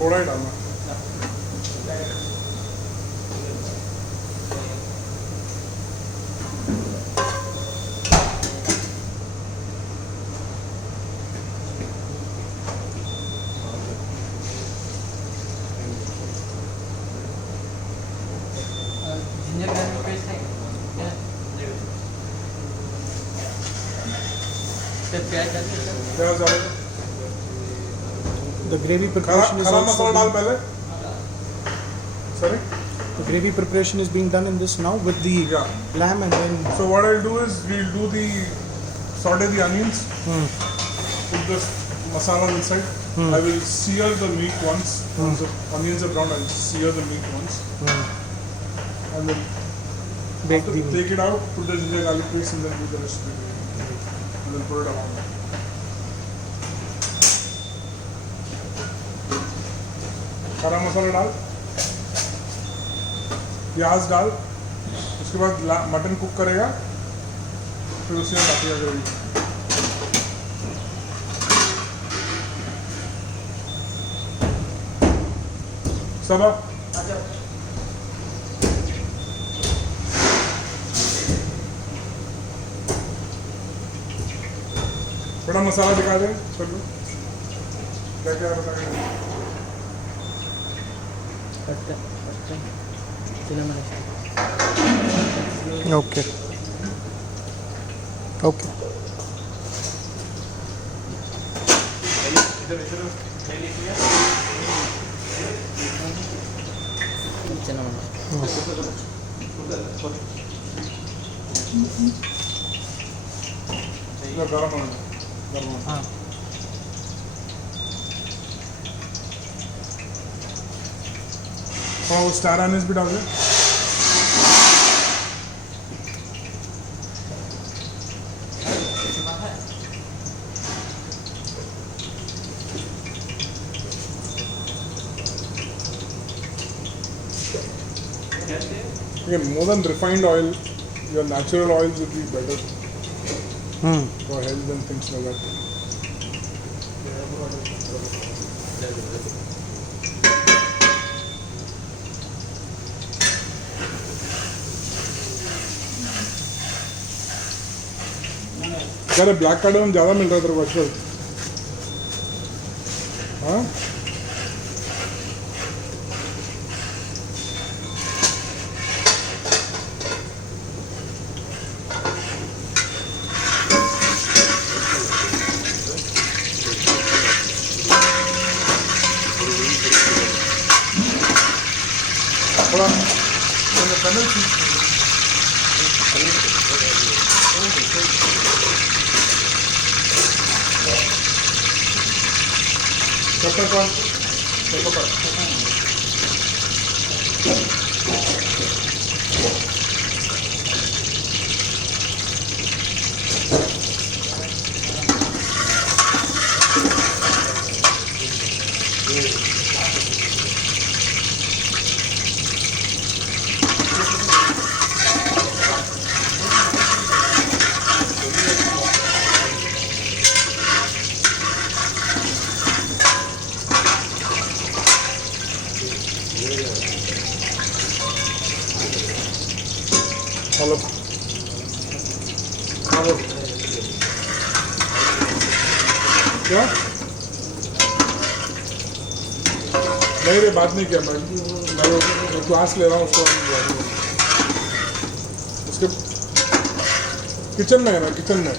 थोड़ा ही डालना। The gravy preparation is खड़ा also मसाला डाल पहले। Sorry? the gravy preparation is being done in this now with the Yeah. lamb, and then So what I'll do is we'll do the saute the onions. Put the masala inside. I will sear the meat once. Once the onions are brown, I'll sear the meat once. And then bake after, the meat. take it out, put the ginger garlic paste, and then do the rest of the gravy. And then put it around. खड़ा मसाला डाल, प्याज डाल, उसके बाद mutton cook करेगा, फिर उसी में डालेगा ग्रेवी। सब थोड़ा मसाला दिखा दे सर, क्या क्या बताएंगे? Okay. Okay. गरम हाँ. हाँ, वो स्टार एनिस भी डाल दे। Again, more than refined oil, your natural oils would be better for health and things like that. यार ब्लैक कार्डमम ज़्यादा मिल रहा है तेरे को आजकल, हाँ? थोड़ा पहले पेपर हेलो, क्या? नहीं रे, बात नहीं किया मैं वो क्लास ले रहा हूँ उसको। उसके किचन में है ना, किचन में।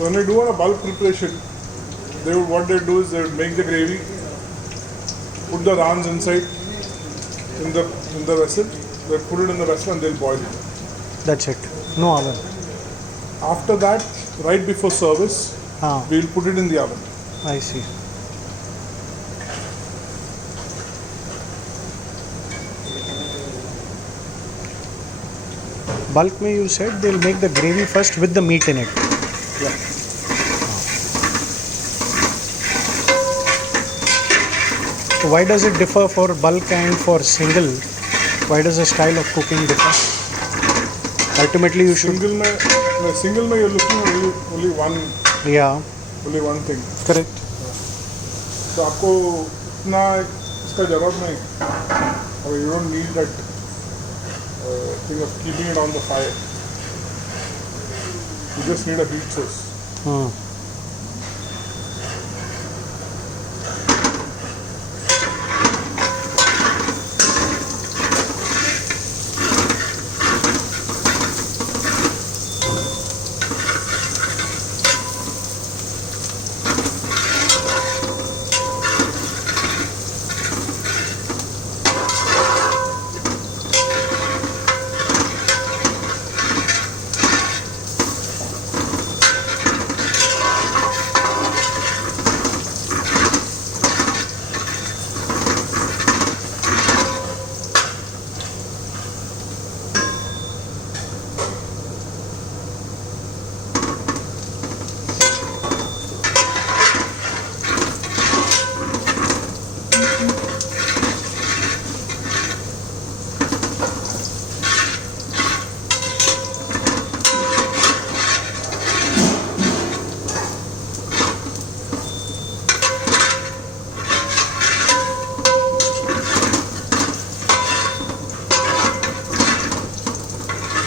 So when they do on a bulk preparation, what they do is they would make the gravy, put the raans inside in the vessel. They put it in the vessel and they'll boil it. That's it. No oven. After that, right before service, Ah, we'll put it in the oven. I see. Bulk mein you said they'll make the gravy first with the meat in it. Yeah. So why does it differ for bulk and for single? Why does the style of cooking differ? Ultimately you should. Single mein you're looking at only Yeah, one thing. correct. तो आपको इतना इसका जरूरत नहीं. I mean, you don't need that thing of keeping it on the fire. You just need a heat source. Hmm.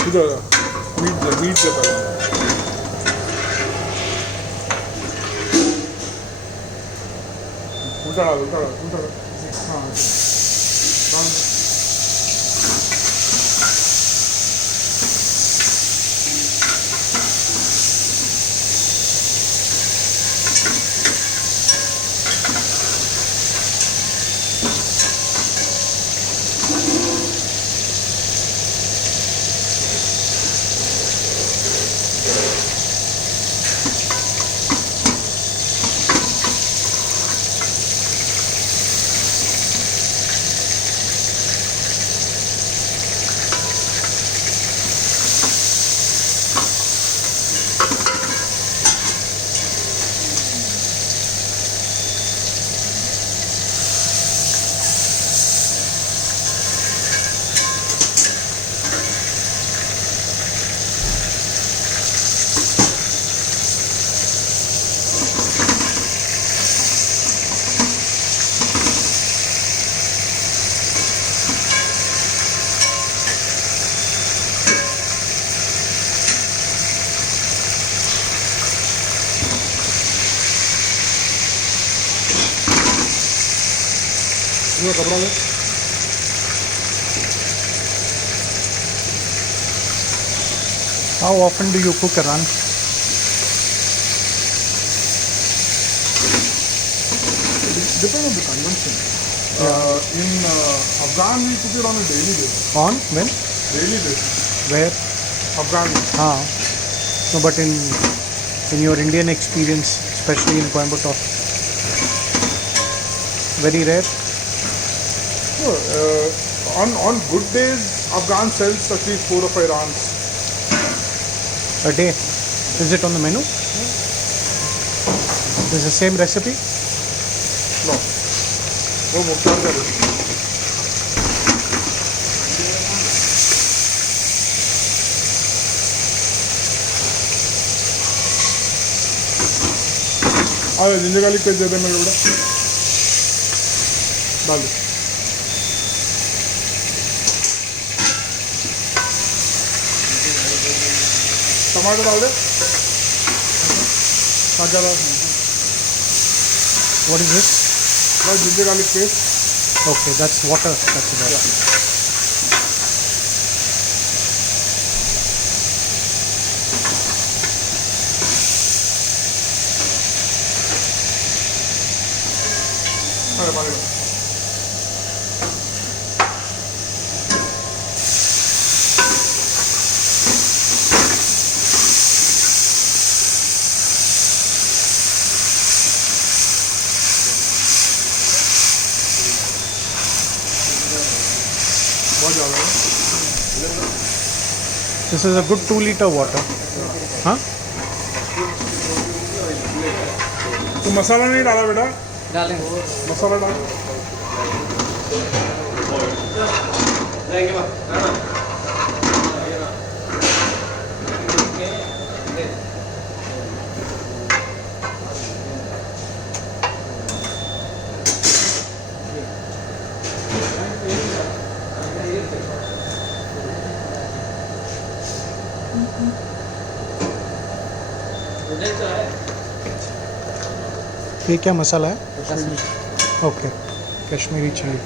इधर meet के पहले. उल्टा डाल. हाँ. इसमें कपड़ा ले. How often do you cook a run? Depends on the consumption. In Afghan, we cook it on a daily basis. On? When? Daily basis. Where? Afghan. Ah. No, but in your Indian experience, especially in Coimbatore, very rare. No, on good days, Afghan sells at least 4 or 5 rans. A day. Is it on the menu? Is the same recipe? No. वो मुख्तार का recipe. Ginger garlic paste दे दे मेरे बड़ा. डाल दे. टमाटर डाल दे. ताजा डाल. What is this? Ginger garlic paste. Okay, that's water. That's about. Yeah. मारेगा। बहुत ज़्यादा है। This is a good 2 liter water. हाँ? तो मसाला नहीं डाला बेटा? डालेंगे। मसाला डाल। ये क्या मसाला है? Okay, Kashmiri chilli.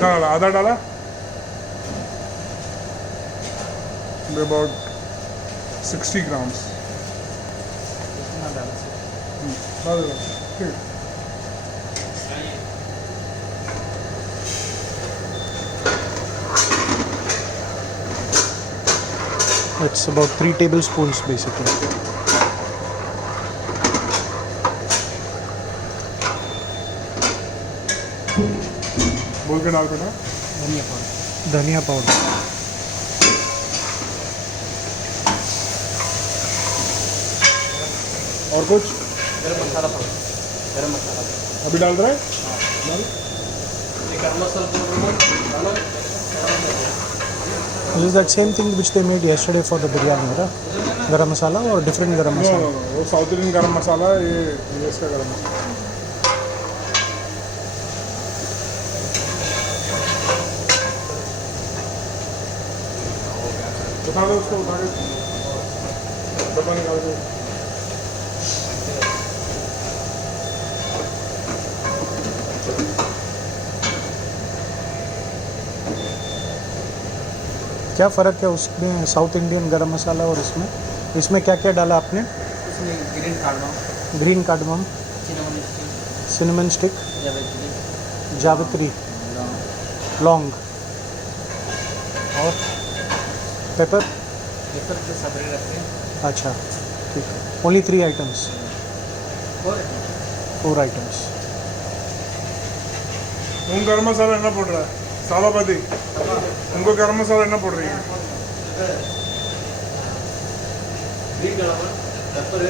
डाला, आधा डाला। About 60 grams. डाल दो, ठीक। It's about 3 tablespoons basically. बोल के डाल बेटा। धनिया पाउडर। और कुछ? गरम मसाला पाउडर। गरम मसाला। अभी डाल रहा है? डाल। ये गरम मसाला पाउडर डालो। This is that same thing which they made yesterday for the biryani, right? Garam masala or different garam no masala? No no, वो साउथ इंडियन गरम मसाला है, ये यूएस का गरम मसाला। उठा दो उसको, उठा के डब्बा निकाल दो। क्या फ़र्क है उसमें साउथ इंडियन गरम मसाला और इसमें? इसमें क्या क्या डाला आपने? इसमें green cardamom, green cardamom, cinnamon stick, cinnamon stick, जावित्री, जावित्री, लौंग, लौंग और पेपर। पेपर को सेपरेट रखते हैं। अच्छा, ठीक है। ओनली 3 आइटम्स, और 4 आइटम्स। उन गरम मसाला என்ன போடுற சாலாபதி उनको गरम मसाला என்ன போடுறீங்க ग्रीन कार्डमम, पेपर,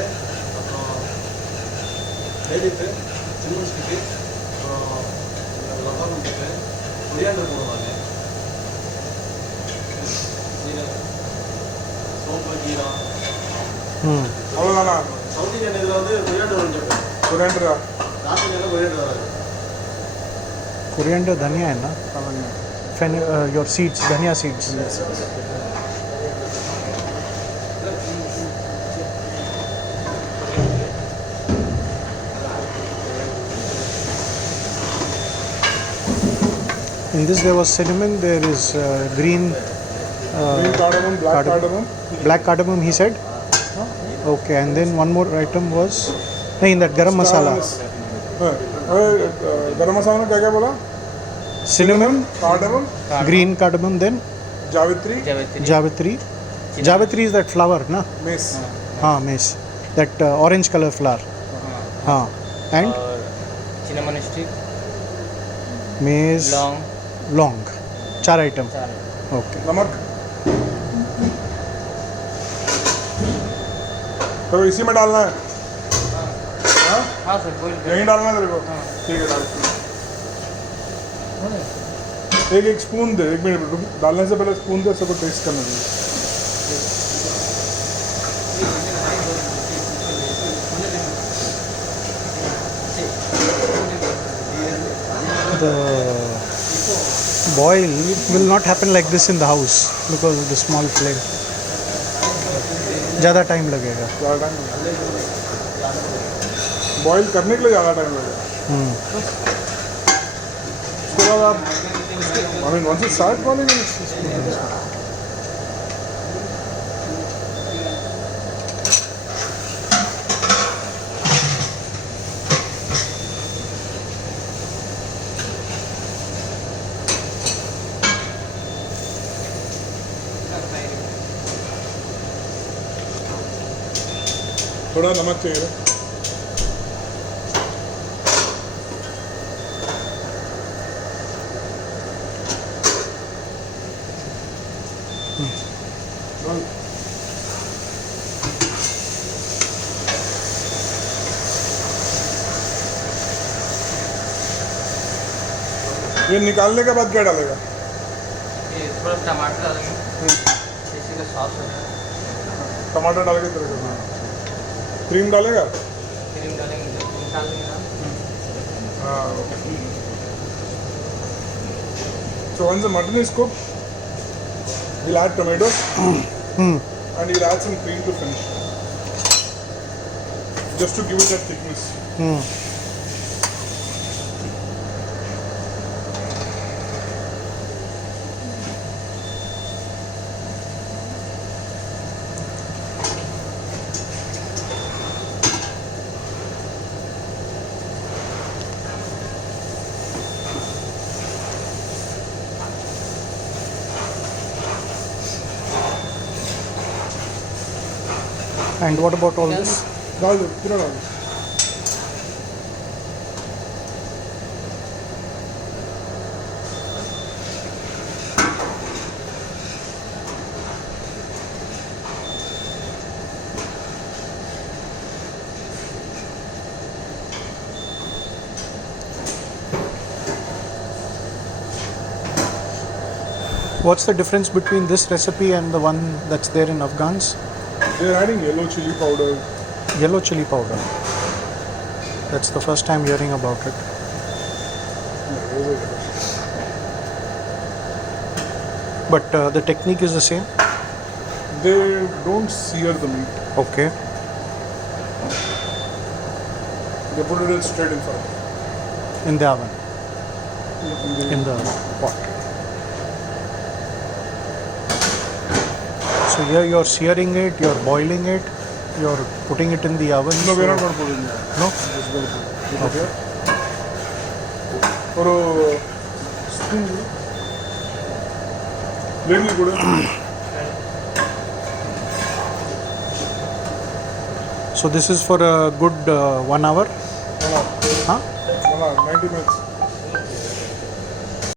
लेलिप, cinnamon stick, लौंग पेपर, कोरिएंडर போடுவாங்க। जीरा, சோம்பு, जीरा। அவ்வளவுதானா சவுத் இந்தியன் இதுல வந்து கொரியாண்டர் வந்து कोरिएंडर நார்த் இந்தியன்ல கொரியாண்டர் வராது। कोरिएंडर धनिया है ना? योर सीड्स, धनिया seeds. In this there was cinnamon, there is green green cardamom, black cardamom. black cardamom he said. Okay, and then one more item was nahi, in that garam masala. गरम मसाला में क्या क्या बोला? Cinnamon, cardamom, green cardamom, then जावित्री, javitri. Javitri is that flower, na? Mess. हाँ, mace. That orange color flower. हाँ, and और cinnamon stick, mace, लौंग, long. 4 item. 4 Okay. नमक तो इसी में डालना है? हाँ हाँ सर बोल यहीं डालना है तेरे को? ठीक है डाल। एक स्पून दे, 1 मिनट रुक, डालने से पहले स्पून दे, सबको टेस्ट करना चाहिए। The boil will not happen like this in the house because of the small flame. ज़्यादा टाइम लगेगा। ज़्यादा टाइम बॉईल करने के लिए ज़्यादा टाइम लगेगा। उसके बाद आप I mean once it starts boiling थोड़ा नमक चाहिए. ये निकालने के बाद क्या डालेगा? ये थोड़ा टमाटर डालेंगे, इसी का सॉस होगा. टमाटर डाल के तड़का. क्रीम डालेगा? क्रीम डालेंगे, जब क्रीम डाल देंगे ना. हाँ. So once the mutton is cooked, we'll add tomatoes and we'll add some cream to finish. Just to give it that thickness. And what about all this? डाल दो, पूरा डाल दो. What's the difference between this recipe and the one that's there in Afghans? They're adding yellow chili powder. Yellow chili powder. That's the first time hearing about it. But the technique is the same? They don't sear the meat. Okay. They put it in straight in fire. In the oven, in the pot. So here you're searing it, you're boiling it, you're putting it in the oven. No, we're not so- going to put it in there. No? Just going to put it here. और spoon lately good. So this is for a good 1 hour? No, Huh? no, 90 minutes.